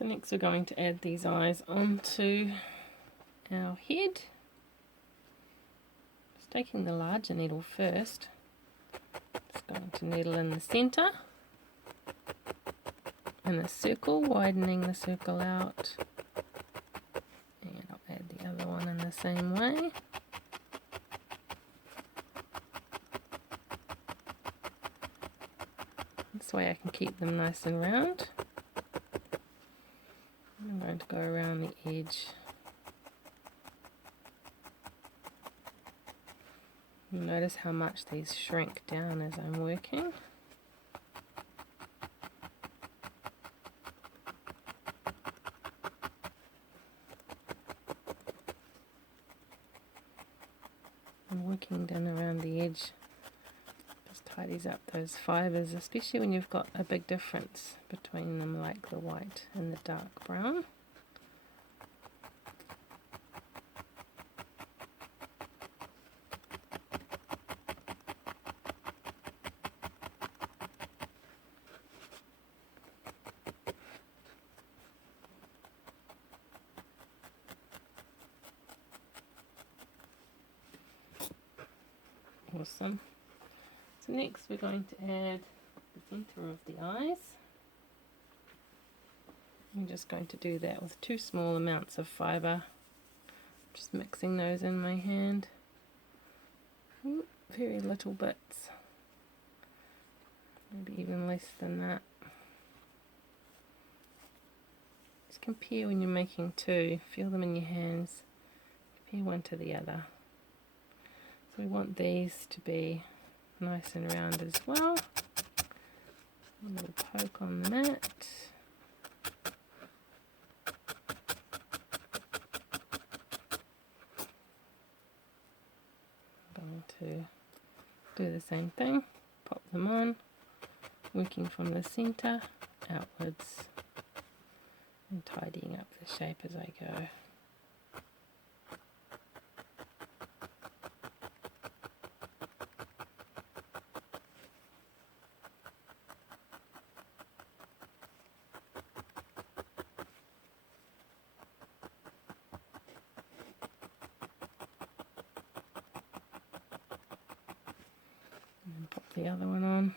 So next we're going to add these eyes onto our head. Just taking the larger needle first. Just going to needle in the centre in a circle, widening the circle out. And I'll add the other one in the same way. This way I can keep them nice and round. I'm going to go around the edge. You'll notice how much these shrink down as I'm working. And working down around the edge just tidies up those fibres, especially when you've got a big difference between them, like the white and the dark brown. Awesome. So next we're going to add the centre of the eyes. I'm just going to do that with 2 small amounts of fibre. Just mixing those in my hand. Very little bits. Maybe even less than that. Just compare when you're making 2. Feel them in your hands. Compare one to the other. So we want these to be nice and round as well. A little poke on the mat. I'm going to do the same thing. Pop them on, working from the centre outwards and tidying up the shape as I go. And pop the other one on.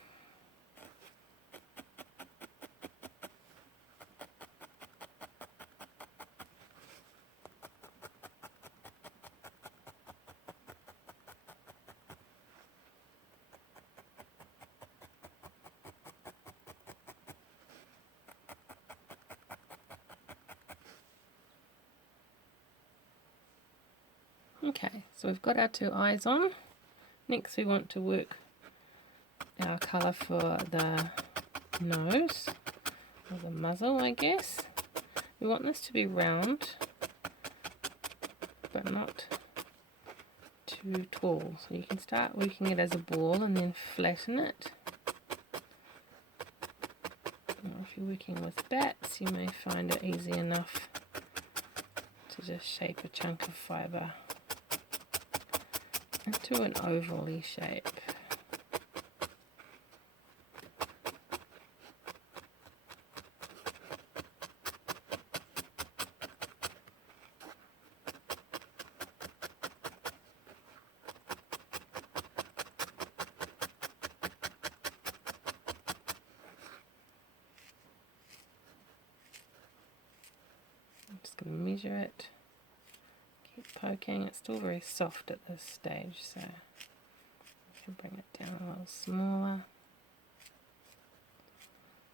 Okay, so we've got our 2 eyes on. Next we want to work our colour for the nose, or the muzzle I guess. We want this to be round, but not too tall. So you can start working it as a ball and then flatten it. Or if you're working with bats, you may find it easy enough to just shape a chunk of fibre into an oval-y shape. I'm just going to measure it. Keep poking. It's still very soft at this stage, so I should bring it down a little smaller.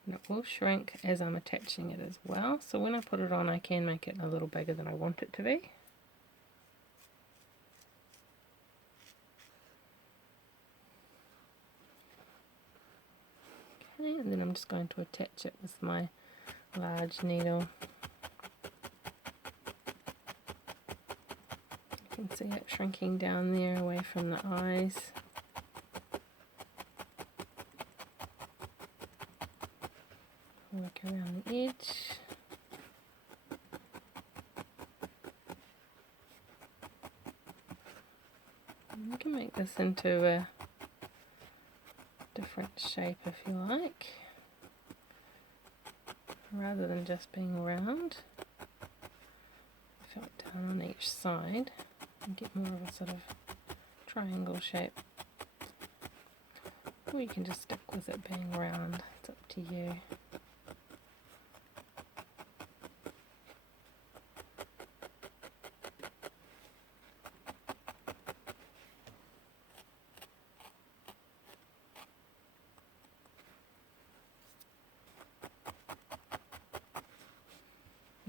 And it will shrink as I'm attaching it as well, so when I put it on I can make it a little bigger than I want it to be. Okay, and then I'm just going to attach it with my large needle. You can see it shrinking down there away from the eyes. Work around the edge. And you can make this into a different shape if you like. rather than just being round. Felt down on each side and get more of a sort of triangle shape. Or you can just stick with it being round, it's up to you.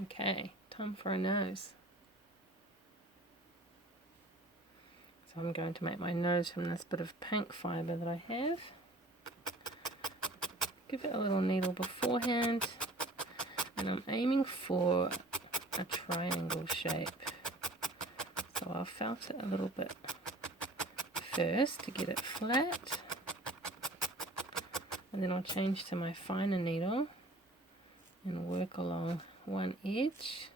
Okay, time for a nose. So I'm going to make my nose from this bit of pink fibre that I have. Give it a little needle beforehand, and I'm aiming for a triangle shape. So I'll felt it a little bit first to get it flat, and then I'll change to my finer needle and work along one edge,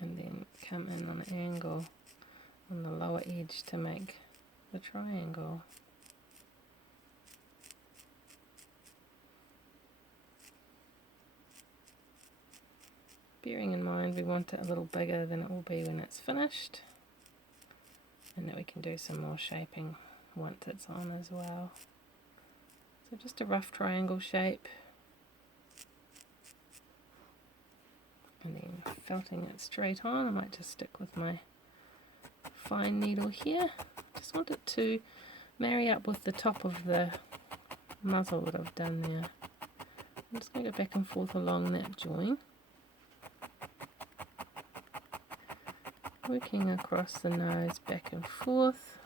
and then come in on an angle on the lower edge to make the triangle. Bearing in mind we want it a little bigger than it will be when it's finished, and that we can do some more shaping once it's on as well. So just a rough triangle shape, and then felting it straight on. I might just stick with my fine needle here. Just want it to marry up with the top of the muzzle that I've done there. I'm just going to go back and forth along that join, working across the nose back and forth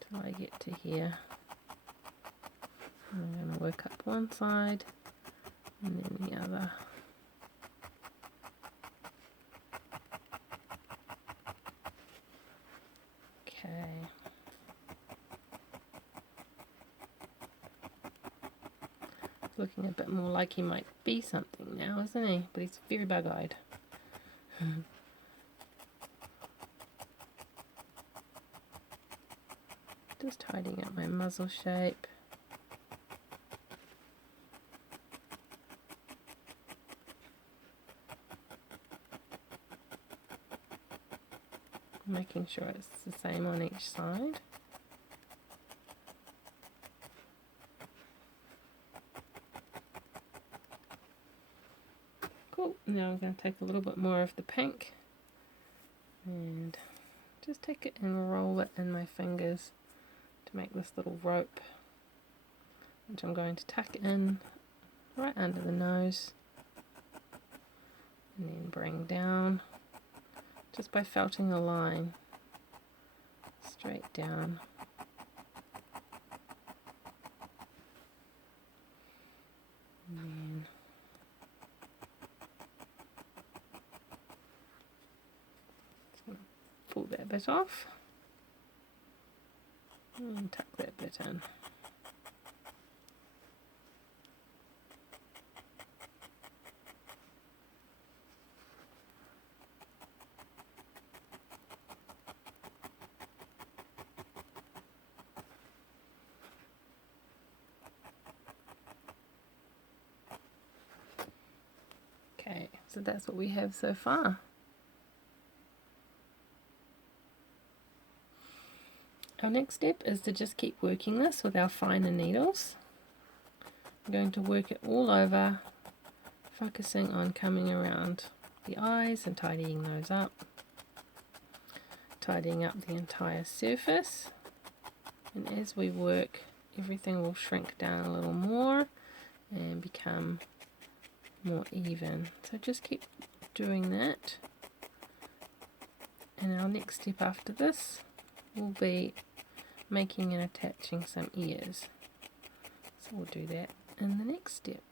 till I get to here. I'm going to work up one side and then the other. Okay. Looking a bit more like he might be something now, isn't he? But he's very bug-eyed. Just tidying up my muzzle shape. Making sure it's the same on each side. Cool, now I'm going to take a little bit more of the pink and just take it and roll it in my fingers to make this little rope, which I'm going to tuck in right under the nose and then bring down just by felting a line straight down. And then pull that bit off and tuck that bit in. Okay, so that's what we have so far. Our next step is to just keep working this with our finer needles. I'm going to work it all over, focusing on coming around the eyes and tidying those up, tidying up the entire surface, and as we work everything will shrink down a little more and become more even. So just keep doing that, and our next step after this will be making and attaching some ears. So we'll do that in the next step.